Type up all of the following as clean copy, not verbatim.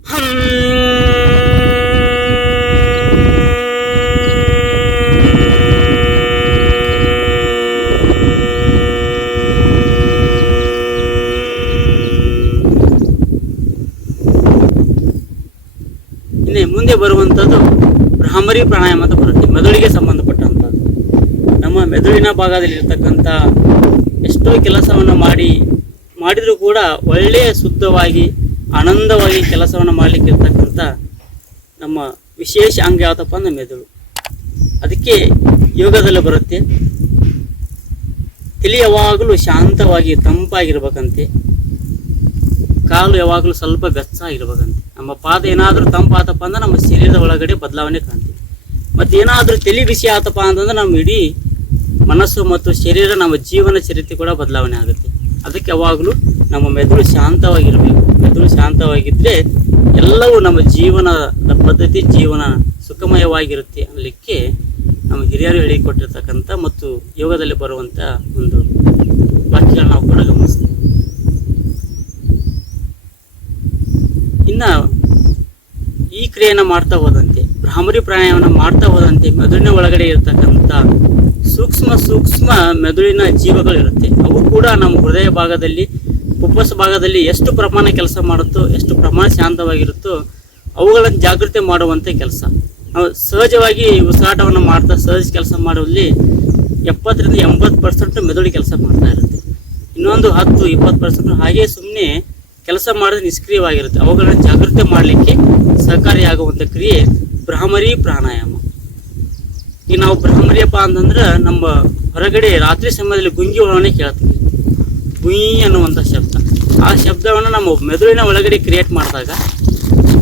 ಇನ್ನು ಮುಂದೆ ಬರುವಂಥದ್ದು ಭ್ರಾಮರಿ ಪ್ರಾಣಾಯಾಮ ಅಂತ ಬರುತ್ತೆ, ಮೆದುಳಿಗೆ ಸಂಬಂಧಪಟ್ಟಂಥದ್ದು. ನಮ್ಮ ಮೆದುಳಿನ ಭಾಗದಲ್ಲಿರ್ತಕ್ಕಂಥ ಎಷ್ಟೋ ಕೆಲಸವನ್ನು ಮಾಡಿದರೂ ಕೂಡ ಒಳ್ಳೆಯ ಶುದ್ಧವಾಗಿ ಆನಂದವಾಗಿ ಕೆಲಸವನ್ನು ಮಾಡಲಿಕ್ಕೆ ಇರ್ತಕ್ಕಂಥ ನಮ್ಮ ವಿಶೇಷ ಅಂಗ ಯಾವುದಪ್ಪ ಅಂದ್ರೆ ಮೆದುಳು. ಅದಕ್ಕೆ ಯೋಗದಲ್ಲಿ ಬರುತ್ತೆ, ತಲೆ ಯಾವಾಗಲೂ ಶಾಂತವಾಗಿ ತಂಪಾಗಿರ್ಬೇಕಂತೆ, ಕಾಲು ಯಾವಾಗಲೂ ಸ್ವಲ್ಪ ಬೆಚ್ಚಗಿರ್ಬೇಕಂತೆ. ನಮ್ಮ ಪಾದ ಏನಾದರೂ ತಂಪಾತಪ್ಪ ಅಂದ್ರೆ ನಮ್ಮ ಶರೀರದ ಒಳಗಡೆ ಬದಲಾವಣೆ ಕಾಣ್ತೀವಿ. ಮತ್ತು ಏನಾದರೂ ತಲೆ ಬಿಸಿ ಆತಪ್ಪ ಅಂತಂದ್ರೆ ನಮ್ಮ ಇಡೀ ಮನಸ್ಸು ಮತ್ತು ಶರೀರ, ನಮ್ಮ ಜೀವನ ಚರಿತ್ರೆ ಕೂಡ ಬದಲಾವಣೆ ಆಗುತ್ತೆ. ಅದಕ್ಕೆ ಯಾವಾಗಲೂ ನಮ್ಮ ಮೆದುಳು ಶಾಂತವಾಗಿರಬೇಕು. ಮೆದುಳು ಶಾಂತವಾಗಿದ್ದರೆ ಎಲ್ಲವೂ ನಮ್ಮ ಜೀವನದ ಪದ್ಧತಿ, ಜೀವನ ಸುಖಮಯವಾಗಿರುತ್ತೆ ಅನ್ನಲಿಕ್ಕೆ ನಮ್ಮ ಹಿರಿಯರು ಹೇಳಿಕೊಟ್ಟಿರ್ತಕ್ಕಂಥ ಮತ್ತು ಯೋಗದಲ್ಲಿ ಬರುವಂಥ ಒಂದು ವಾಕ್ಯಗಳನ್ನ ನಾವು ಕೂಡ ಗಮನಿಸ್ತೀವಿ. ಇನ್ನು ಈ ಕ್ರಿಯೆಯನ್ನು ಮಾಡ್ತಾ ಹೋದಂತೆ, ಭ್ರಾಮರಿ ಪ್ರಾಣಾಯಾಮವನ್ನು ಮಾಡ್ತಾ ಹೋದಂತೆ ಮೆದುಳಿನ ಒಳಗಡೆ ಇರತಕ್ಕಂಥ ಸೂಕ್ಷ್ಮ ಮೆದುಳಿನ ಜೀವಗಳಿರುತ್ತೆ. ಅವು ಕೂಡ ನಮ್ಮ ಹೃದಯ ಭಾಗದಲ್ಲಿ, ಫುಪ್ಪಸ ಭಾಗದಲ್ಲಿ ಎಷ್ಟು ಪ್ರಮಾಣ ಕೆಲಸ ಮಾಡುತ್ತೋ, ಎಷ್ಟು ಪ್ರಮಾಣ ಶಾಂತವಾಗಿರುತ್ತೋ ಅವುಗಳನ್ನು ಜಾಗೃತಿ ಮಾಡುವಂಥ ಕೆಲಸ. ನಾವು ಸಹಜವಾಗಿ ಉಸಿರಾಟವನ್ನು ಮಾಡ್ತಾ ಸಹಜ ಕೆಲಸ ಮಾಡುವಲ್ಲಿ 70-80% ಮೆದುಳು ಕೆಲಸ ಮಾಡ್ತಾ ಇರುತ್ತೆ. ಇನ್ನೊಂದು 10-20% ಹಾಗೆ ಸುಮ್ಮನೆ ಕೆಲಸ ಮಾಡಿದ್ರೆ ನಿಷ್ಕ್ರಿಯವಾಗಿರುತ್ತೆ. ಅವುಗಳನ್ನು ಜಾಗೃತಿ ಮಾಡಲಿಕ್ಕೆ ಸಹಕಾರಿಯಾಗುವಂಥ ಕ್ರಿಯೆ ಭ್ರಾಮರಿ ಪ್ರಾಣಾಯಾಮ. ಈಗ ನಾವು ಭ್ರಾಮರಿಯಪ್ಪ ಅಂತಂದ್ರೆ ನಮ್ಮ ಹೊರಗಡೆ ರಾತ್ರಿ ಸಮಯದಲ್ಲಿ ಗುಂಗಿ ಒಳಗಡೆ ಕೇಳ್ತೀವಿ, ಗುಯಿ ಅನ್ನುವಂಥ ಶಬ್ದ. ಆ ಶಬ್ದವನ್ನು ನಮ್ಮ ಮೆದುಳಿನ ಒಳಗಡೆ ಕ್ರಿಯೇಟ್ ಮಾಡಿದಾಗ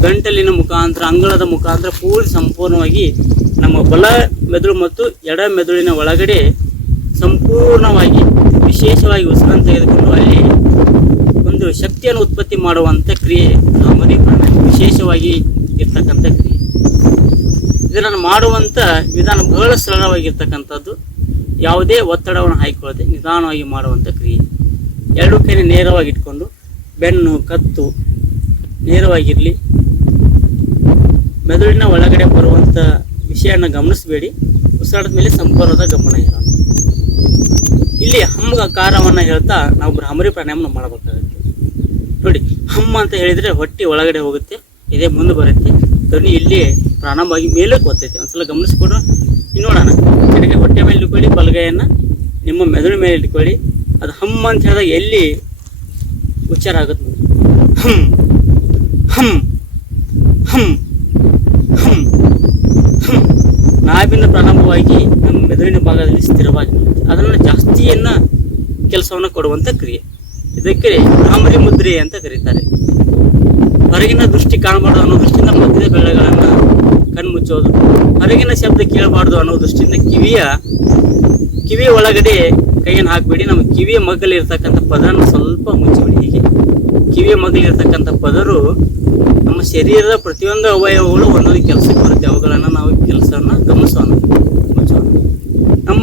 ಗಂಟಲಿನ ಮುಖಾಂತರ, ಅಂಗಳದ ಮುಖಾಂತರ ಸಂಪೂರ್ಣವಾಗಿ ನಮ್ಮ ಬಲ ಮೆದುಳು ಮತ್ತು ಎಡ ಮೆದುಳಿನ ಒಳಗಡೆ ಸಂಪೂರ್ಣವಾಗಿ ವಿಶೇಷವಾಗಿ ಉಸಿರನ್ನು ತೆಗೆದುಕೊಂಡು ಅಲ್ಲಿ ಒಂದು ಶಕ್ತಿಯನ್ನು ಉತ್ಪತ್ತಿ ಮಾಡುವಂಥ ಕ್ರಿಯೆ ಭ್ರಾಮರಿ ಪ್ರಾಣಾಯಾಮ, ವಿಶೇಷವಾಗಿ ಇರ್ತಕ್ಕಂಥ ಕ್ರಿಯೆ. ಇದನ್ನು ಮಾಡುವಂಥ ವಿಧಾನ ಬಹಳ ಸರಳವಾಗಿರ್ತಕ್ಕಂಥದ್ದು. ಯಾವುದೇ ಒತ್ತಡವನ್ನು ಹಾಕಿಕೊಳ್ಳದೆ ನಿಧಾನವಾಗಿ ಮಾಡುವಂಥ ಕ್ರಿಯೆ. ಎರಡು ಕೈನ ನೇರವಾಗಿ ಇಟ್ಕೊಂಡು ಬೆನ್ನು, ಕತ್ತು ನೇರವಾಗಿರಲಿ. ಮೆದುಳಿನ ಒಳಗಡೆ ಬರುವಂಥ ವಿಷಯನ ಗಮನಿಸಬೇಡಿ, ಉಸಿರಾಟದ ಮೇಲೆ ಸಂಪೂರ್ಣದ ಗಮನ ಇರೋಣ. ಇಲ್ಲಿ ಹಮ್ಮಕಾರವನ್ನು ಹೇಳ್ತಾ ನಾವು ಭ್ರಾಮರಿ ಪ್ರಾಣಾಯಾಮ ಮಾಡಬೇಕಾಗುತ್ತೆ. ನೋಡಿ, ಹಮ್ಮ ಅಂತ ಹೇಳಿದರೆ ಹೊಟ್ಟೆ ಒಳಗಡೆ ಹೋಗುತ್ತೆ, ಇದೇ ಮುಂದೆ ಬರುತ್ತೆ, ಧ್ವನಿ ಇಲ್ಲಿ ಪ್ರಾರಂಭವಾಗಿ ಮೇಲಕ್ಕೆ ಹೋಗ್ತೈತೆ. ಒಂದ್ಸಲ ಗಮನಿಸ್ಕೊಂಡು ನೋಡೋಣ. ಕಡೆಗೆ ಹೊಟ್ಟೆ ಮೇಲೆ ಇಟ್ಕೊಳ್ಳಿ, ಬಲಗೈಯನ್ನು ನಿಮ್ಮ ಮೆದುಳು ಮೇಲೆ ಇಟ್ಕೊಳ್ಳಿ. ಅದು ಹಮ್ಮ ಅಂತ ಹೇಳಿದಾಗ ಎಲ್ಲಿ ಉಚ್ಚಾರ ಆಗುತ್ತೆ ನೋಡಿ. ಹಮ್ ಹಮ್ ಹಮ್ ಹಮ್ ಹಮ್. ನಾಭಿಂದ ಪ್ರಾರಂಭವಾಗಿ ನಮ್ಮ ಮೆದುಳಿನ ಭಾಗದಲ್ಲಿ ಸ್ಥಿರವಾಗಿ ಅದನ್ನು ಜಾಸ್ತಿಯನ್ನು ಕೆಲಸವನ್ನು ಕೊಡುವಂಥ ಕ್ರಿಯೆ. ಇದಕ್ಕೆ ಭ್ರಾಮರಿ ಮುದ್ರೆ ಅಂತ ಕರೀತಾರೆ. ಹೊರಗಿನ ದೃಷ್ಟಿ ಕಾಣಬಾರ್ದು ಅನ್ನೋ ದೃಷ್ಟಿಯಿಂದ ಮಧ್ಯದ ಬೆರಳುಗಳನ್ನು ಕಣ್ಮುಚ್ಚೋದು, ಹೊರಗಿನ ಶಬ್ದ ಕೇಳಬಾರ್ದು ಅನ್ನೋ ದೃಷ್ಟಿಯಿಂದ ಕಿವಿಯ ಒಳಗಡೆ ಕೈಯನ್ನು ಹಾಕಬೇಡಿ. ನಮ್ಮ ಕಿವಿಯ ಮಗ್ಗಲಿರ್ತಕ್ಕಂಥ ಪದರನ್ನು ಸ್ವಲ್ಪ ಮುಚ್ಚಿಬಿಡಿ. ಹೀಗೆ ಕಿವಿಯ ಮಗ್ಗಲಿರ್ತಕ್ಕಂಥ ಪದರು ನಮ್ಮ ಶರೀರದ ಪ್ರತಿಯೊಂದು ಅವಯವಗಳು ಒಂದೊಂದು ಕೆಲಸಕ್ಕೆ ಬರುತ್ತೆ. ಅವುಗಳನ್ನು ನಾವು ಕೆಲಸವನ್ನು ಗಮನಿಸೋಣ, ಮುಚ್ಚೋಣ. ನಮ್ಮ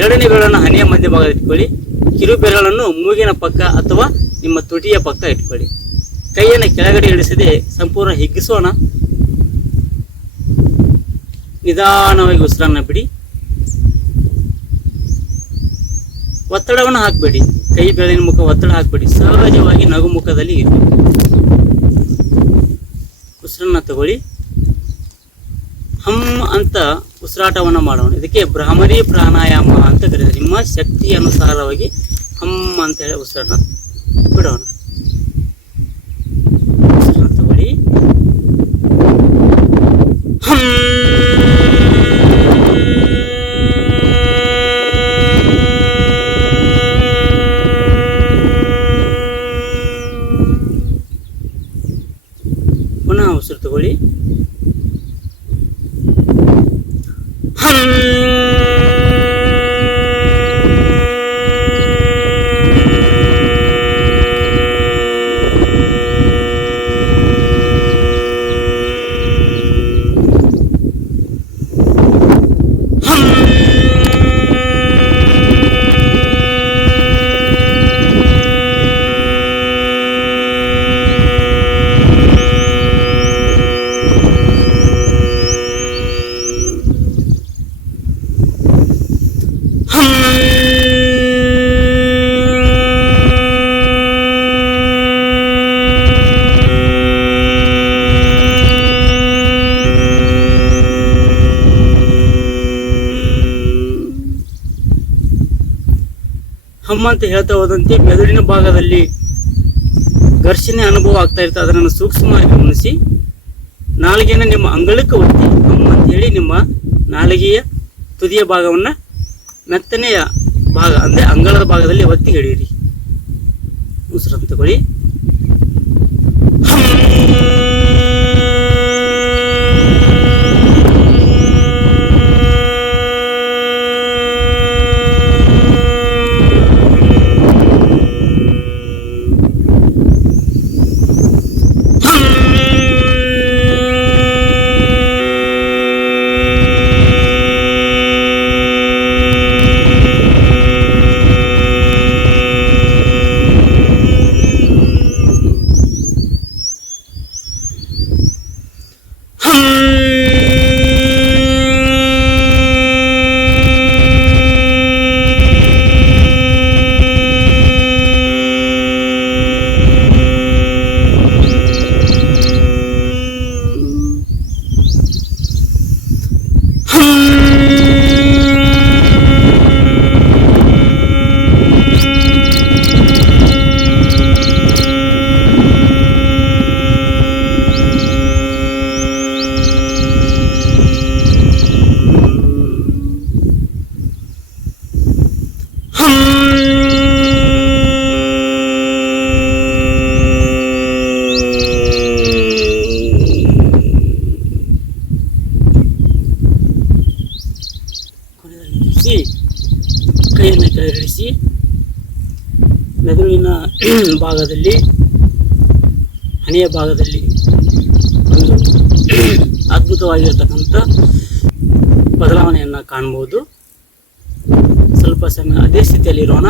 ಎರಡನೇ ಬೆರಳನ್ನು ಹಣೆಯ ಮಧ್ಯಭಾಗ ಇಟ್ಕೊಳ್ಳಿ. ಕಿರು ಬೆರಳನ್ನು ಮೂಗಿನ ಪಕ್ಕ ಅಥವಾ ನಿಮ್ಮ ತುಟಿಯ ಪಕ್ಕ ಇಟ್ಕೊಳ್ಳಿ. ಕೈಯನ್ನು ಕೆಳಗಡೆ ಇಳಿಸದೆ ಸಂಪೂರ್ಣ ಹಿಗ್ಗಿಸೋಣ. ನಿಧಾನವಾಗಿ ಉಸಿರನ್ನು ಬಿಡಿ. ಒತ್ತಡವನ್ನು ಹಾಕಬೇಡಿ, ಕೈ ಬೆರಳಿನ ಮುಖ ಒತ್ತಡ ಹಾಕಬೇಡಿ. ಸಹಜವಾಗಿ ನಗು ಮುಖದಲ್ಲಿ ಇರಿ. ಉಸಿರನ್ನು ತಗೊಳ್ಳಿ. ಹಮ್ ಅಂತ ಉಸಿರಾಟವನ್ನು ಮಾಡೋಣ. ಇದಕ್ಕೆ ಭ್ರಾಮರಿ ಪ್ರಾಣಾಯಾಮ ಅಂತ ಕರೀತಾರೆ. ನಿಮ್ಮ ಶಕ್ತಿ ಅನುಸಾರವಾಗಿ ಹಮ್ ಅಂತ ಹೇಳಿ ಉಸಿರನ್ನು ಬಿಡೋಣ. ಉಸಿರನ್ನು ತಗೊಳ್ಳಿ. ಹಮ್. ಪುನಃ ಉಸಿರು ತಗೊಳ್ಳಿ. ಹಮ್ ಅಂತ ಹೇಳ್ತಾ ಹೋದಂತೆ ಮೆದುಳಿನ ಭಾಗದಲ್ಲಿ ಘರ್ಷಣೆ ಅನುಭವ ಆಗ್ತಾ ಇರ್ತದೆ. ಅದನ್ನು ಸೂಕ್ಷ್ಮವಾಗಿ ಗಮನಿಸಿ ನಾಲಿಗೆಯನ್ನು ನಿಮ್ಮ ಅಂಗಳಕ್ಕೆ ಒತ್ತಿ ಹಮ್ ಅಂತೇಳಿ ನಿಮ್ಮ ನಾಲಿಗೆಯ ತುದಿಯ ಭಾಗವನ್ನು ಮೆತ್ತನೆಯ ಭಾಗ ಅಂದರೆ ಅಂಗಳದ ಭಾಗದಲ್ಲಿ ಒತ್ತಿ ಹಿಡಿಯಿರಿ. ಉಸಿರನ್ನು ತಗೊಳ್ಳಿ. ಕೈಯನ್ನು ಕೆಳಗಿಳಿಸಿ ಮೆದುಳಿನ ಭಾಗದಲ್ಲಿ ಹಣೆಯ ಭಾಗದಲ್ಲಿ ಒಂದು ಅದ್ಭುತವಾಗಿರ್ತಕ್ಕಂಥ ಬದಲಾವಣೆಯನ್ನು ಕಾಣಬಹುದು. ಸ್ವಲ್ಪ ಸಮಯ ಅದೇ ಸ್ಥಿತಿಯಲ್ಲಿರೋಣ.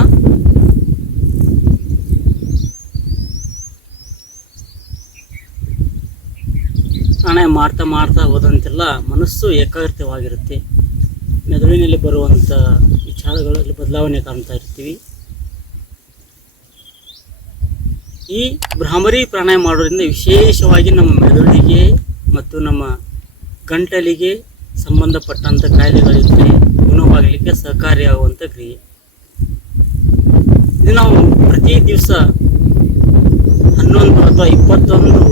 ಪ್ರಾಣಾಯಾಮ ಮಾಡ್ತಾ ಮಾಡ್ತಾ ಹೋದಂತೆಲ್ಲ ಮನಸ್ಸು ಏಕಾಗ್ರತೆವಾಗಿರುತ್ತೆ. ಮೆದುಳಿನಲ್ಲಿ ಬರುವಂಥ ವಿಚಾರಗಳಲ್ಲಿ ಬದಲಾವಣೆ ಕಾಣ್ತಾ ಇರ್ತೀವಿ. ಈ ಭ್ರಾಮರಿ ಪ್ರಾಣಾಯಾಮ ಮಾಡೋದ್ರಿಂದ ವಿಶೇಷವಾಗಿ ನಮ್ಮ ಮೆದುಳಿಗೆ ಮತ್ತು ನಮ್ಮ ಗಂಟಲಿಗೆ ಸಂಬಂಧಪಟ್ಟಂಥ ಕಾಯಿಲೆಗಳಿಗೆ ಗುಣವಾಗಲಿಕ್ಕೆ ಸಹಕಾರಿಯಾಗುವಂಥ ಕ್ರಿಯೆ. ಇದು ನಾವು ಪ್ರತಿ ದಿವಸ 11 ಅಥವಾ 21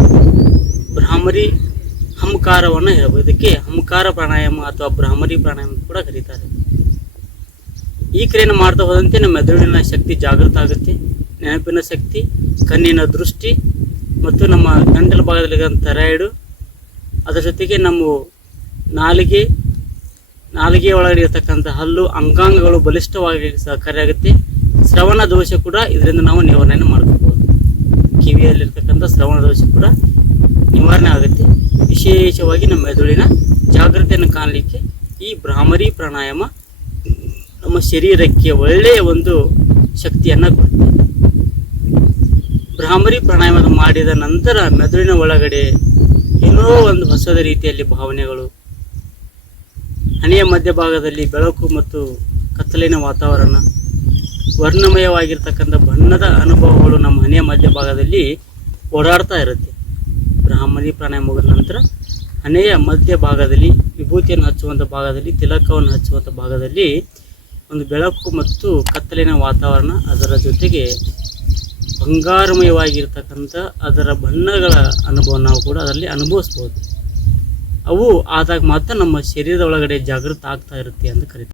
ಭ್ರಾಮರಿ ಹಂಕಾರವನ್ನು ಹೇಳ್ಬೋದು. ಇದಕ್ಕೆ ಹಂಕಾರ ಪ್ರಾಣಾಯಾಮ ಅಥವಾ ಭ್ರಾಮರಿ ಪ್ರಾಣಾಯಾಮ ಕೂಡ ಕರೀತಾರೆ. ಈ ಕ್ರಿಯೆಯನ್ನು ಮಾಡ್ತಾ ಹೋದಂತೆ ನಮ್ಮ ಮೆದುಳಿನ ಶಕ್ತಿ ಜಾಗೃತ ಆಗುತ್ತೆ. ನೆನಪಿನ ಶಕ್ತಿ, ಕಣ್ಣಿನ ದೃಷ್ಟಿ ಮತ್ತು ನಮ್ಮ ಗಂಟಲ ಭಾಗದಲ್ಲಿ ಥೈರಾಯ್ಡು, ಅದರ ಜೊತೆಗೆ ನಮ್ಮ ನಾಲಿಗೆ ಒಳಗಡೆ ಇರತಕ್ಕಂಥ ಹಲ್ಲು ಅಂಗಾಂಗಗಳು ಬಲಿಷ್ಠವಾಗಿ ಸಹಕಾರಿಯಾಗುತ್ತೆ. ಶ್ರವಣ ದೋಷ ಕೂಡ ಇದರಿಂದ ನಾವು ನಿವಾರಣೆ ಮಾಡ್ಕೋಬೋದು. ಕಿವಿಯಲ್ಲಿರ್ತಕ್ಕಂಥ ಶ್ರವಣ ದೋಷ ಕೂಡ ನಿವಾರಣೆ ಆಗುತ್ತೆ. ವಿಶೇಷವಾಗಿ ನಮ್ಮ ಮೆದುಳಿನ ಜಾಗೃತಿಯನ್ನು ಕಾಣಲಿಕ್ಕೆ ಈ ಭ್ರಾಮರಿ ಪ್ರಾಣಾಯಾಮ ನಮ್ಮ ಶರೀರಕ್ಕೆ ಒಳ್ಳೆಯ ಒಂದು ಶಕ್ತಿಯನ್ನು ಕೊಡುತ್ತೆ. ಭ್ರಾಮರಿ ಪ್ರಾಣಾಯಾಮ ಮಾಡಿದ ನಂತರ ಮೆದುಳಿನ ಒಳಗಡೆ ಏನೋ ಒಂದು ಹೊಸದ ರೀತಿಯಲ್ಲಿ ಭಾವನೆಗಳು, ಹಣೆಯ ಮಧ್ಯಭಾಗದಲ್ಲಿ ಬೆಳಕು ಮತ್ತು ಕತ್ತಲಿನ ವಾತಾವರಣ, ವರ್ಣಮಯವಾಗಿರ್ತಕ್ಕಂಥ ಬಣ್ಣದ ಅನುಭವಗಳು ನಮ್ಮ ಹಣೆಯ ಮಧ್ಯಭಾಗದಲ್ಲಿ ಓಡಾಡ್ತಾ ಇರುತ್ತೆ. ಭ್ರಾಮರಿ ಪ್ರಾಣಾಯಾಮ ಮುಗಿದ ನಂತರ ಹಣೆಯ ಮಧ್ಯಭಾಗದಲ್ಲಿ ವಿಭೂತಿಯನ್ನು ಹಚ್ಚುವಂಥ ಭಾಗದಲ್ಲಿ, ತಿಲಕವನ್ನು ಹಚ್ಚುವಂಥ ಭಾಗದಲ್ಲಿ ಒಂದು ಬೆಳಕು ಮತ್ತು ಕತ್ತಲಿನ ವಾತಾವರಣ, ಅದರ ಜೊತೆಗೆ ಬಂಗಾರಮಯವಾಗಿರ್ತಕ್ಕಂಥ ಅದರ ಬಣ್ಣಗಳ ಅನುಭವ ನಾವು ಕೂಡ ಅದರಲ್ಲಿ ಅನುಭವಿಸ್ಬೋದು. ಅವು ಆದಾಗ ಮಾತ್ರ ನಮ್ಮ ಶರೀರದ ಒಳಗಡೆ ಜಾಗೃತ ಆಗ್ತಾ ಇರುತ್ತೆ ಅಂತ ಕರೀತಾರೆ.